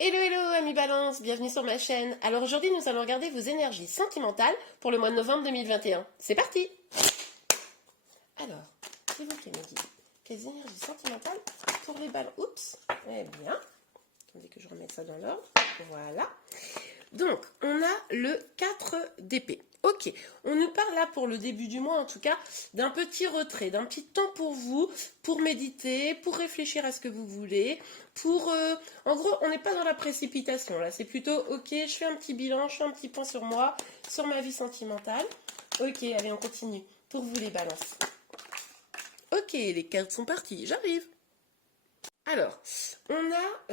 Hello hello amis balance, bienvenue sur ma chaîne. Alors aujourd'hui nous allons regarder vos énergies sentimentales pour le mois de novembre 2021. C'est parti. Alors, s'il vous plaît me dites, quelles énergies sentimentales pour les balles. Oups, eh bien, attendez que je remette ça dans l'ordre. Voilà. Donc, on a le 4 d'épée. Ok, on nous parle là pour le début du mois en tout cas d'un petit retrait, d'un petit temps pour vous, pour méditer, pour réfléchir à ce que vous voulez, pour... en gros, on n'est pas dans la précipitation là, c'est plutôt ok, je fais un petit bilan, je fais un petit point sur moi, sur ma vie sentimentale. Ok, allez, on continue. Pour vous les balances. Ok, les cartes sont parties, j'arrive. Alors, on a...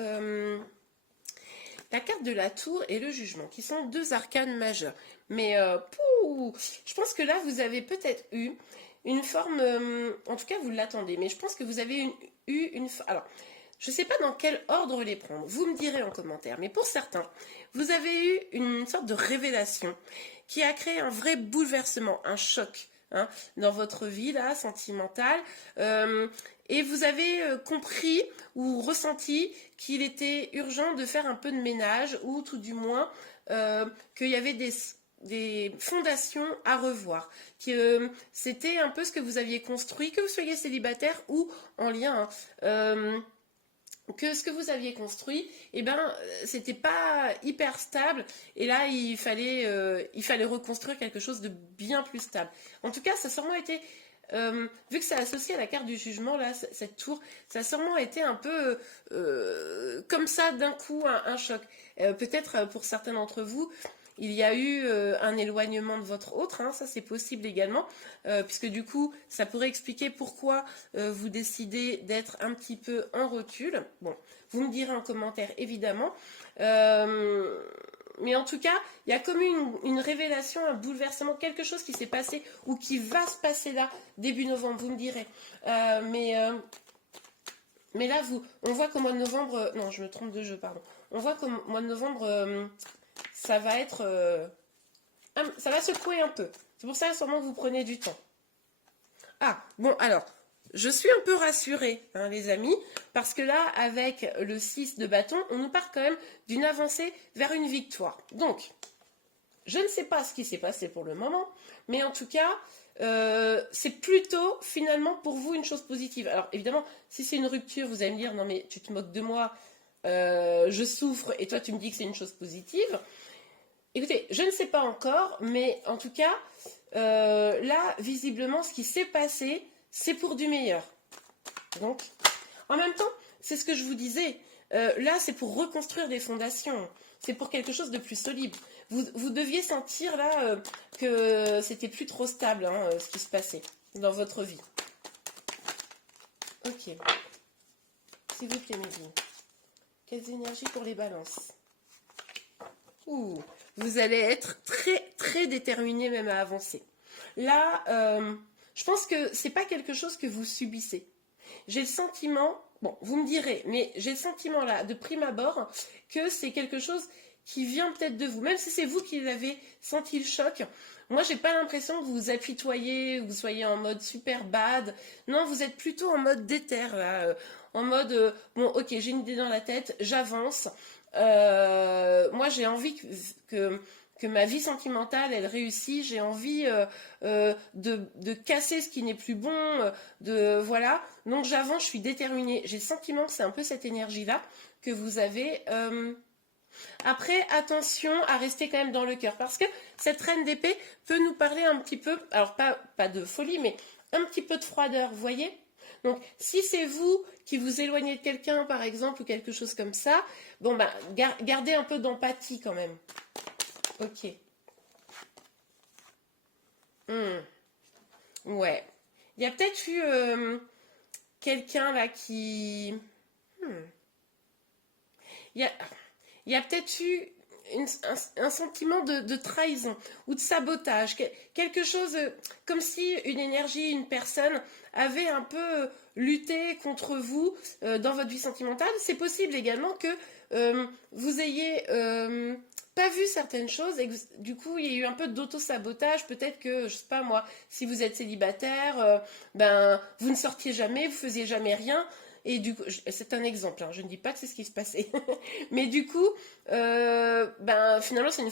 la carte de la tour et le jugement, qui sont deux arcanes majeurs. Mais je pense que là, vous avez peut-être eu une forme... en tout cas, vous l'attendez, mais je pense que vous avez eu une... Alors, je ne sais pas dans quel ordre les prendre. Vous me direz en commentaire. Mais pour certains, vous avez eu une sorte de révélation qui a créé un vrai bouleversement, un choc. Hein, dans votre vie là, sentimentale, et vous avez compris ou ressenti qu'il était urgent de faire un peu de ménage, ou tout du moins qu'il y avait des fondations à revoir, que c'était un peu ce que vous aviez construit, que vous soyez célibataire ou en lien, que ce que vous aviez construit, eh ben, c'était pas hyper stable, et là, il fallait reconstruire quelque chose de bien plus stable. En tout cas, ça a sûrement été, vu que c'est associé à la carte du jugement, là, cette tour, ça a sûrement été un peu comme ça, d'un coup, un choc. Peut-être pour certains d'entre vous, il y a eu un éloignement de votre autre, hein, ça c'est possible également, puisque du coup, ça pourrait expliquer pourquoi vous décidez d'être un petit peu en recul. Bon, vous me direz en commentaire évidemment. Mais en tout cas, il y a comme une révélation, un bouleversement, quelque chose qui s'est passé ou qui va se passer là, début novembre, vous me direz. Mais là, on voit qu'au mois de novembre... non, je me trompe de jeu, pardon. On voit qu'au mois de novembre... ça va être... ça va secouer un peu. C'est pour ça sûrement que vous prenez du temps. Ah, bon, alors, je suis un peu rassurée, hein, les amis, parce que là, avec le 6 de bâton, on nous part quand même d'une avancée vers une victoire. Donc, je ne sais pas ce qui s'est passé pour le moment, mais en tout cas, c'est plutôt, finalement, pour vous, une chose positive. Alors, évidemment, si c'est une rupture, vous allez me dire, non mais tu te moques de moi, je souffre, et toi tu me dis que c'est une chose positive. Écoutez, je ne sais pas encore, mais en tout cas, là, visiblement, ce qui s'est passé, c'est pour du meilleur. Donc, en même temps, c'est ce que je vous disais, là, c'est pour reconstruire des fondations, c'est pour quelque chose de plus solide. Vous deviez sentir, là, que c'était plus trop stable, hein, ce qui se passait dans votre vie. Ok. S'il vous plaît, Mehdi. Quelles énergies pour les balances? Ouh, vous allez être très très déterminé même à avancer. Là, je pense que c'est pas quelque chose que vous subissez. J'ai le sentiment, bon, vous me direz, mais j'ai le sentiment là, de prime abord, que c'est quelque chose qui vient peut-être de vous, même si c'est vous qui avez senti le choc. Moi, j'ai pas l'impression que vous vous apitoyez, que vous soyez en mode super bad. Non, vous êtes plutôt en mode déter là, en mode bon, ok, j'ai une idée dans la tête, j'avance. Moi, j'ai envie que ma vie sentimentale, elle réussisse. J'ai envie de casser ce qui n'est plus bon. Voilà. Donc, j'avance, je suis déterminée. J'ai le sentiment que c'est un peu cette énergie-là que vous avez. Après, attention à rester quand même dans le cœur. Parce que cette reine d'épée peut nous parler un petit peu, alors pas de folie, mais un petit peu de froideur, vous voyez? Donc, si c'est vous qui vous éloignez de quelqu'un, par exemple, ou quelque chose comme ça, bon, ben, gardez un peu d'empathie quand même. Ok. Ouais. Il y a peut-être eu quelqu'un là qui... Il y a peut-être eu un sentiment de trahison ou de sabotage, quelque chose comme si une énergie, une personne avait un peu lutté contre vous dans votre vie sentimentale. C'est possible également que vous ayez pas vu certaines choses et que, du coup il y a eu un peu d'auto-sabotage. Peut-être que, je sais pas moi, si vous êtes célibataire, ben vous ne sortiez jamais, vous faisiez jamais rien. Et du coup, c'est un exemple, hein, je ne dis pas que c'est ce qui se passait. Mais du coup, finalement, c'est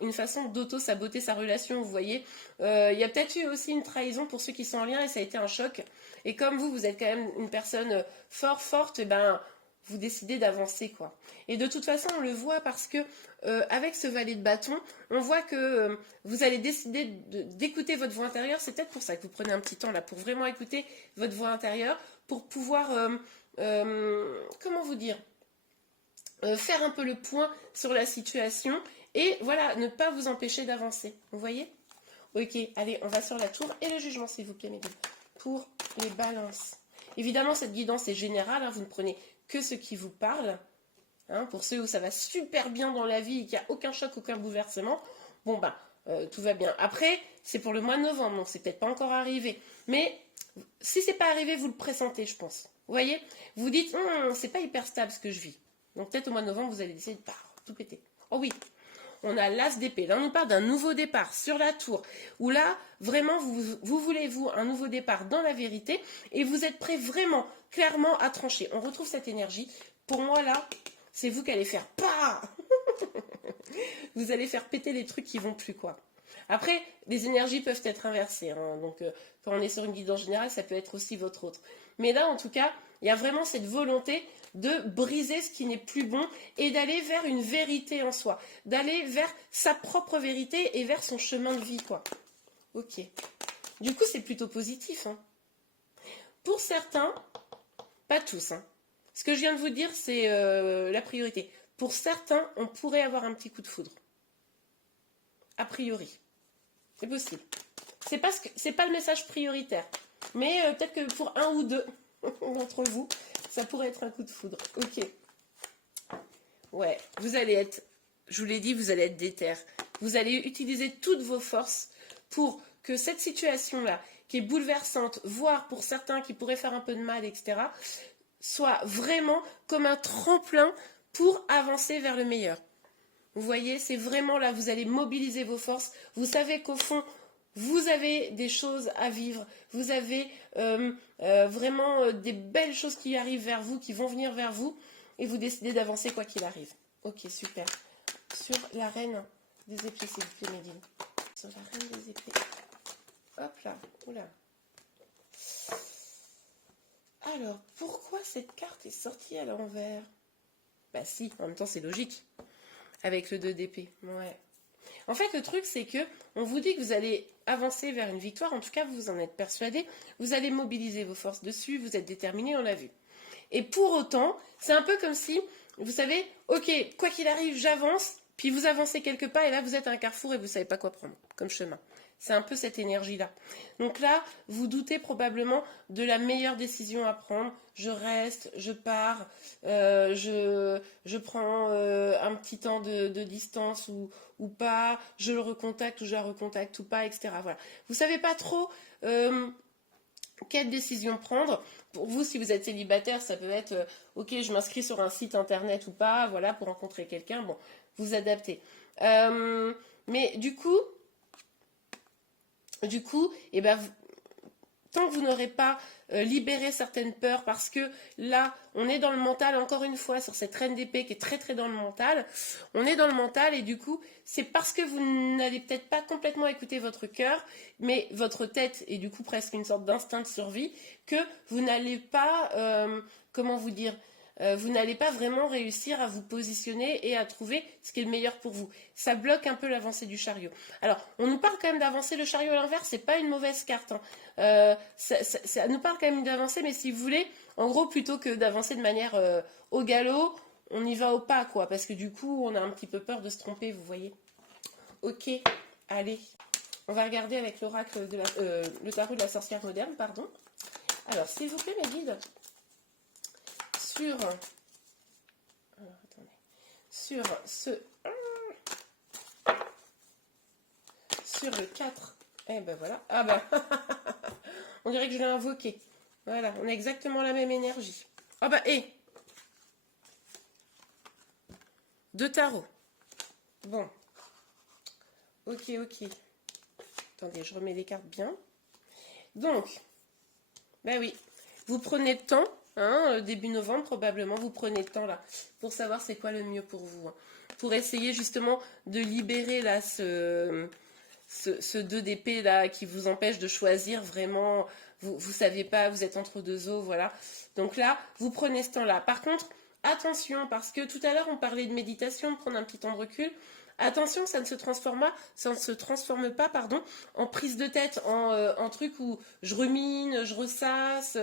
une façon d'auto-saboter sa relation, vous voyez. Il y a peut-être eu aussi une trahison pour ceux qui sont en lien et ça a été un choc. Et comme vous êtes quand même une personne forte, vous décidez d'avancer, quoi. Et de toute façon, on le voit parce que avec ce valet de bâton, on voit que vous allez décider d'écouter votre voix intérieure. C'est peut-être pour ça que vous prenez un petit temps là, pour vraiment écouter votre voix intérieure, pour pouvoir, comment vous dire, faire un peu le point sur la situation et voilà, ne pas vous empêcher d'avancer. Vous voyez? Ok, allez, on va sur la tour et le jugement, s'il vous plaît, mesdames, pour les balances. Évidemment, cette guidance est générale, hein, vous ne prenez que ce qui vous parle. Hein, pour ceux où ça va super bien dans la vie et qu'il n'y a aucun choc, aucun bouleversement, bon tout va bien. Après, c'est pour le mois de novembre, donc c'est peut-être pas encore arrivé. Mais si c'est pas arrivé, vous le pressentez, je pense. Vous voyez? Vous dites, c'est pas hyper stable ce que je vis. Donc peut-être au mois de novembre, vous allez décider de tout péter. Oh oui, on a l'as d'épée. Là, on nous parle d'un nouveau départ sur la tour, où là, vraiment, vous voulez, vous, un nouveau départ dans la vérité, et vous êtes prêt vraiment, clairement, à trancher. On retrouve cette énergie. Pour moi, là, c'est vous qui allez faire pas. Vous allez faire péter les trucs qui vont plus, quoi. Après, les énergies peuvent être inversées. Hein, donc, quand on est sur une guidance générale, ça peut être aussi votre autre. Mais là, en tout cas, il y a vraiment cette volonté de briser ce qui n'est plus bon et d'aller vers une vérité en soi. D'aller vers sa propre vérité et vers son chemin de vie, quoi. Ok. Du coup, c'est plutôt positif. Hein. Pour certains, pas tous. Hein. Ce que je viens de vous dire, c'est la priorité. Pour certains, on pourrait avoir un petit coup de foudre. A priori. C'est possible. C'est pas le message prioritaire. Mais peut-être que pour un ou deux d'entre vous, ça pourrait être un coup de foudre. Ok. Ouais, vous allez être, je vous l'ai dit, vous allez être déter. Vous allez utiliser toutes vos forces pour que cette situation-là, qui est bouleversante, voire pour certains qui pourraient faire un peu de mal, etc., soit vraiment comme un tremplin pour avancer vers le meilleur. Vous voyez, c'est vraiment là, vous allez mobiliser vos forces. Vous savez qu'au fond, vous avez des choses à vivre. Vous avez vraiment des belles choses qui arrivent vers vous, qui vont venir vers vous. Et vous décidez d'avancer quoi qu'il arrive. Ok, super. Sur la reine des épées, s'il vous plaît, Médine. Sur la reine des épées. Hop là, oula. Alors, pourquoi cette carte est sortie à l'envers? Bah si, en même temps c'est logique. Avec le 2 d'épée, ouais. En fait, le truc, c'est que on vous dit que vous allez avancer vers une victoire. En tout cas, vous en êtes persuadé. Vous allez mobiliser vos forces dessus. Vous êtes déterminé, on l'a vu. Et pour autant, c'est un peu comme si, vous savez, ok, quoi qu'il arrive, j'avance. Puis vous avancez quelques pas et là, vous êtes à un carrefour et vous ne savez pas quoi prendre comme chemin. C'est un peu cette énergie-là. Donc là, vous doutez probablement de la meilleure décision à prendre. Je reste, je pars, je prends un petit temps de distance ou pas, je le recontacte ou je la recontacte ou pas, etc. Voilà. Vous ne savez pas trop quelle décision prendre. Pour vous, si vous êtes célibataire, ça peut être ok, je m'inscris sur un site internet ou pas, voilà, pour rencontrer quelqu'un. Bon, vous adaptez. Mais du coup, tant que vous n'aurez pas libéré certaines peurs, parce que là, on est dans le mental, encore une fois, sur cette reine d'épée qui est très très dans le mental, on est dans le mental et du coup, c'est parce que vous n'allez peut-être pas complètement écouter votre cœur, mais votre tête, et du coup presque une sorte d'instinct de survie, que vous n'allez pas, comment vous dire, vous n'allez pas vraiment réussir à vous positionner et à trouver ce qui est le meilleur pour vous. Ça bloque un peu l'avancée du chariot. Alors, on nous parle quand même d'avancer le chariot à l'inverse, c'est pas une mauvaise carte. Hein. Ça nous parle quand même d'avancer, mais si vous voulez, en gros, plutôt que d'avancer de manière au galop, on y va au pas, quoi, parce que du coup, on a un petit peu peur de se tromper, vous voyez. Ok, allez. On va regarder avec l'oracle de le tarot de la sorcière moderne, pardon. Alors, s'il vous plaît, mes guides. Sur le 4, eh ben voilà, ah ben, on dirait que je l'ai invoqué, voilà, on a exactement la même énergie, ah ben, et, 2 tarots, bon, ok, attendez, je remets les cartes bien, donc, ben oui, vous prenez le temps Hein, début novembre, probablement, vous prenez le temps là pour savoir c'est quoi le mieux pour vous. Hein. Pour essayer justement de libérer là ce 2 d'épée là qui vous empêche de choisir vraiment. Vous savez pas, vous êtes entre deux eaux, voilà. Donc là, vous prenez ce temps-là. Par contre, attention, parce que tout à l'heure on parlait de méditation, de prendre un petit temps de recul. Attention, ça ne se transforme pas, pardon, en prise de tête, en truc où je rumine, je ressasse,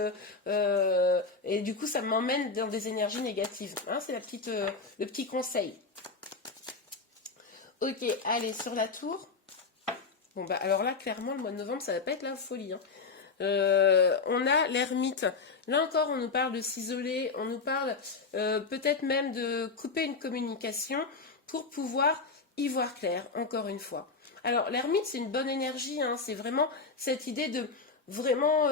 et du coup ça m'emmène dans des énergies négatives. Hein, c'est le petit conseil. Ok, allez, sur la tour. Bon bah alors là, clairement, le mois de novembre, ça va pas être la folie. Hein. On a l'ermite. Là encore, on nous parle de s'isoler, on nous parle peut-être même de couper une communication pour pouvoir y voir clair, encore une fois. Alors, l'ermite, c'est une bonne énergie, hein, c'est vraiment cette idée de vraiment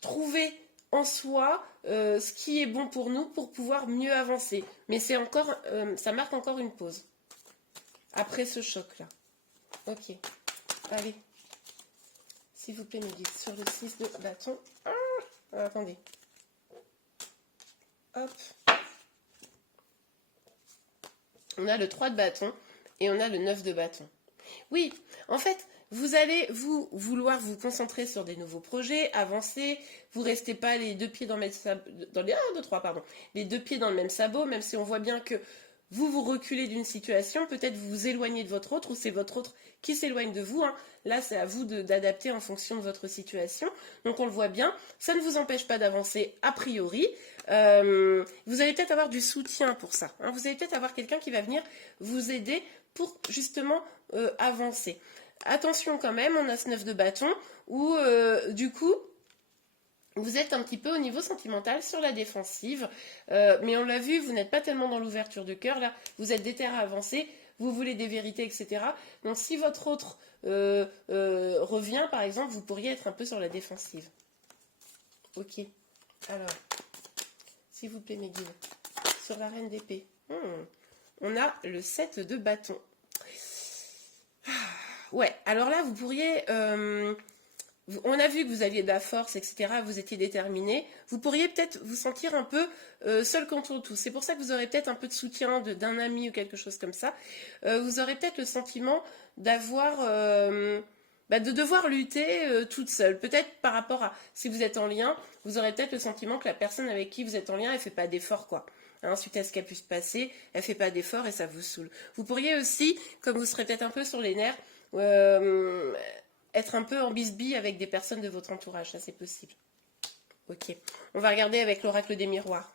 trouver en soi ce qui est bon pour nous pour pouvoir mieux avancer. Mais c'est encore, ça marque encore une pause. Après ce choc-là. Ok, allez. S'il vous plaît, mes guides, sur le 6 de bâton. Attendez. Hop. On a le 3 de bâton et on a le 9 de bâton. Oui, en fait, vous allez vouloir vous concentrer sur des nouveaux projets, avancer, vous ne restez pas les deux pieds dans le même sabot, les deux pieds dans le même sabot, même si on voit bien que vous reculez d'une situation, peut-être vous vous éloignez de votre autre, ou c'est votre autre qui s'éloigne de vous. Hein. Là, c'est à vous d'adapter en fonction de votre situation. Donc, on le voit bien, ça ne vous empêche pas d'avancer a priori. Vous allez peut-être avoir du soutien pour ça. Hein. Vous allez peut-être avoir quelqu'un qui va venir vous aider pour justement avancer. Attention quand même, on a ce 9 de bâton, où du coup, vous êtes un petit peu au niveau sentimental sur la défensive, mais on l'a vu, vous n'êtes pas tellement dans l'ouverture de cœur, là, vous êtes déterre à avancer, vous voulez des vérités, etc. Donc si votre autre revient, par exemple, vous pourriez être un peu sur la défensive. Ok, alors, s'il vous plaît, mes guides, sur la reine d'épée, on a le 7 de bâton. Ouais, alors là, vous pourriez... on a vu que vous aviez de la force, etc. Vous étiez déterminé. Vous pourriez peut-être vous sentir un peu seul contre tout. C'est pour ça que vous aurez peut-être un peu de soutien d'un ami ou quelque chose comme ça. Vous aurez peut-être le sentiment d'avoir... de devoir lutter toute seule. Peut-être par rapport à... Si vous êtes en lien, vous aurez peut-être le sentiment que la personne avec qui vous êtes en lien, elle ne fait pas d'effort, quoi. Hein, suite à ce qui a pu se passer, elle ne fait pas d'effort et ça vous saoule. Vous pourriez aussi, comme vous serez peut-être un peu sur les nerfs, être un peu en bisbille avec des personnes de votre entourage, ça c'est possible. Ok, on va regarder avec l'oracle des miroirs.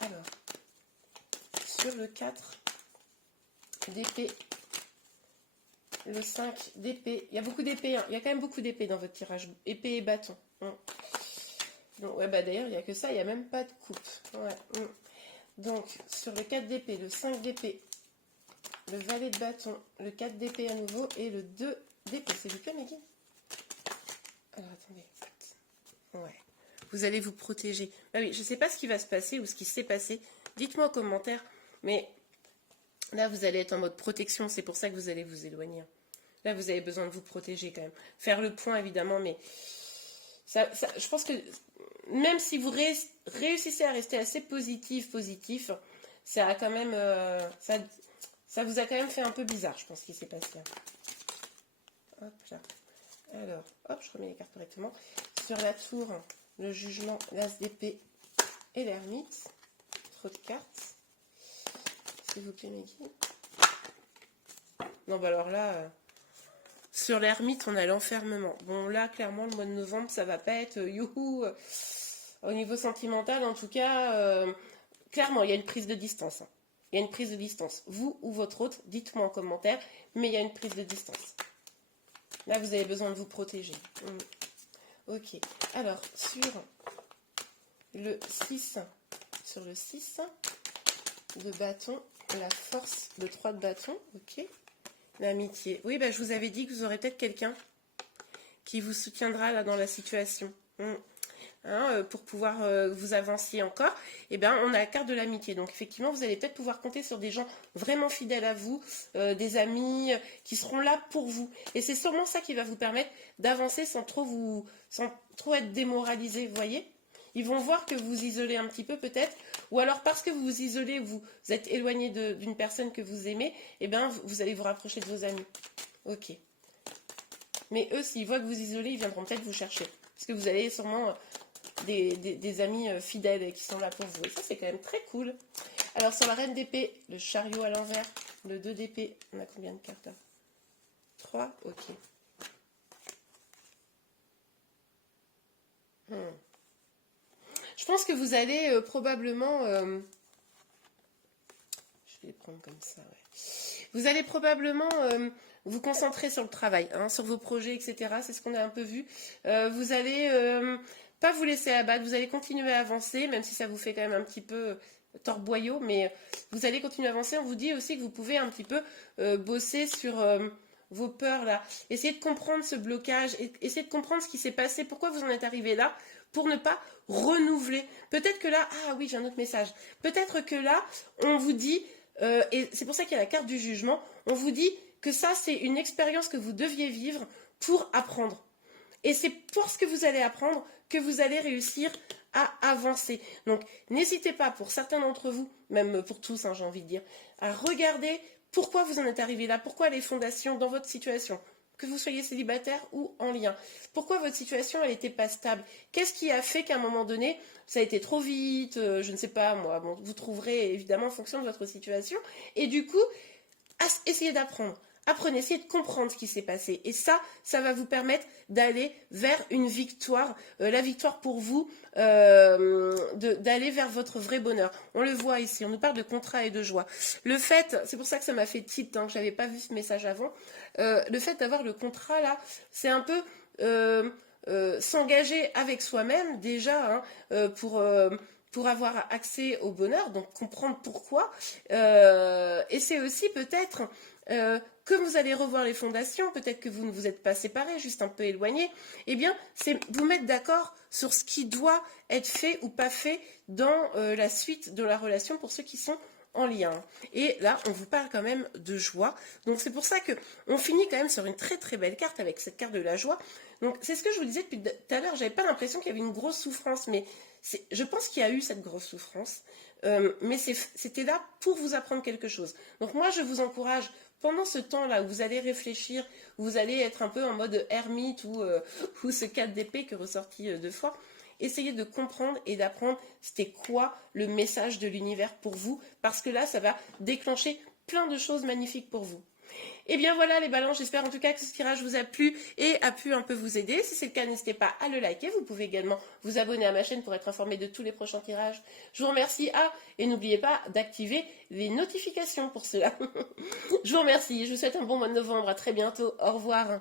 Alors, sur le 4 d'épée, le 5 d'épée, il y a beaucoup d'épées, hein. Il y a quand même beaucoup d'épées dans votre tirage, épée et bâton. Donc, ouais, d'ailleurs, il n'y a que ça, il n'y a même pas de coupe. Ouais. Donc, sur le 4 d'épée, le 5 d'épée, le valet de bâton, le 4 d'épée à nouveau et le 2 d'épée. C'est du plein, Maggie. Alors, attendez. Ouais. Vous allez vous protéger. Ah oui, je ne sais pas ce qui va se passer ou ce qui s'est passé. Dites-moi en commentaire. Mais là, vous allez être en mode protection. C'est pour ça que vous allez vous éloigner. Là, vous avez besoin de vous protéger quand même. Faire le point, évidemment, mais je pense que même si vous réussissez à rester assez positif, ça a quand même... ça vous a quand même fait un peu bizarre, je pense, ce qui s'est passé. Hop là. Alors, hop, je remets les cartes correctement. Sur la tour, le jugement, l'as d'épée et l'ermite. Trop de cartes. S'il vous plaît, Maggie. Non, alors là, sur l'ermite, on a l'enfermement. Bon, là, clairement, le mois de novembre, ça va pas être youhou. Au niveau sentimental, en tout cas, clairement, il y a une prise de distance. Hein. Il y a une prise de distance. Vous ou votre autre, dites-moi en commentaire, mais il y a une prise de distance. Là, vous avez besoin de vous protéger. Ok. Alors, sur le 6, de bâton, la force, le 3 de bâton, ok. L'amitié. Oui, je vous avais dit que vous aurez peut-être quelqu'un qui vous soutiendra là dans la situation. hein, pour pouvoir vous avanciez encore, et bien on a la carte de l'amitié. Donc effectivement, vous allez peut-être pouvoir compter sur des gens vraiment fidèles à vous, des amis qui seront là pour vous. Et c'est sûrement ça qui va vous permettre d'avancer sans trop être démoralisé, vous voyez. Ils vont voir que vous vous isolez un petit peu peut-être, ou alors parce que vous vous isolez, vous êtes éloigné d'une personne que vous aimez, et bien vous allez vous rapprocher de vos amis. Ok. Mais eux, s'ils voient que vous isolez, ils viendront peut-être vous chercher. Parce que vous avez sûrement des amis fidèles qui sont là pour vous. Et ça, c'est quand même très cool. Alors, sur la reine d'épée, le chariot à l'envers, le 2 d'épée, on a combien de cartes là? 3, ok. Je pense que vous allez probablement... je vais les prendre comme ça, ouais. Vous allez probablement vous concentrer sur le travail, hein, sur vos projets, etc. C'est ce qu'on a un peu vu. Vous allez pas vous laisser abattre, vous allez continuer à avancer, même si ça vous fait quand même un petit peu torboyau, mais vous allez continuer à avancer. On vous dit aussi que vous pouvez un petit peu bosser sur vos peurs là. Essayez de comprendre ce blocage, essayez de comprendre ce qui s'est passé, pourquoi vous en êtes arrivé là, pour ne pas renouveler. Peut-être que là, ah oui, j'ai un autre message. Peut-être que là, on vous dit, et c'est pour ça qu'il y a la carte du jugement, on vous dit que ça, c'est une expérience que vous deviez vivre pour apprendre. Et c'est pour ce que vous allez apprendre que vous allez réussir à avancer. Donc, n'hésitez pas, pour certains d'entre vous, même pour tous, hein, j'ai envie de dire, à regarder pourquoi vous en êtes arrivé là, pourquoi les fondations dans votre situation, que vous soyez célibataire ou en lien. Pourquoi votre situation, elle n'était pas stable? Qu'est-ce qui a fait qu'à un moment donné, ça a été trop vite, je ne sais pas moi, bon, vous trouverez évidemment en fonction de votre situation. Et du coup, essayez d'apprendre. Apprenez, essayez de comprendre ce qui s'est passé. Et ça va vous permettre d'aller vers une victoire, la victoire pour vous, d'aller vers votre vrai bonheur. On le voit ici, on nous parle de contrat et de joie. Le fait, c'est pour ça que ça m'a fait tilt, hein, que je n'avais pas vu ce message avant, le fait d'avoir le contrat là, c'est un peu s'engager avec soi-même déjà, hein, pour avoir accès au bonheur, donc comprendre pourquoi. Et c'est aussi peut-être que vous allez revoir les fondations, peut-être que vous ne vous êtes pas séparés, juste un peu éloignés. Eh bien, c'est vous mettre d'accord sur ce qui doit être fait ou pas fait dans la suite de la relation pour ceux qui sont en lien. Et là, on vous parle quand même de joie. Donc c'est pour ça que on finit quand même sur une très très belle carte avec cette carte de la joie. Donc c'est ce que je vous disais depuis tout à l'heure, j'avais pas l'impression qu'il y avait une grosse souffrance, mais je pense qu'il y a eu cette grosse souffrance, mais c'était là pour vous apprendre quelque chose. Donc moi, je vous encourage, pendant ce temps-là où vous allez réfléchir, où vous allez être un peu en mode ermite ou ce 4 d'épée que ressorti 2 fois, essayez de comprendre et d'apprendre c'était quoi le message de l'univers pour vous, parce que là, ça va déclencher plein de choses magnifiques pour vous. Et bien voilà les balances, j'espère en tout cas que ce tirage vous a plu et a pu un peu vous aider. Si c'est le cas, n'hésitez pas à le liker. Vous pouvez également vous abonner à ma chaîne pour être informé de tous les prochains tirages. Je vous remercie. Et n'oubliez pas d'activer les notifications pour cela. Je vous remercie. Je vous souhaite un bon mois de novembre. À très bientôt. Au revoir.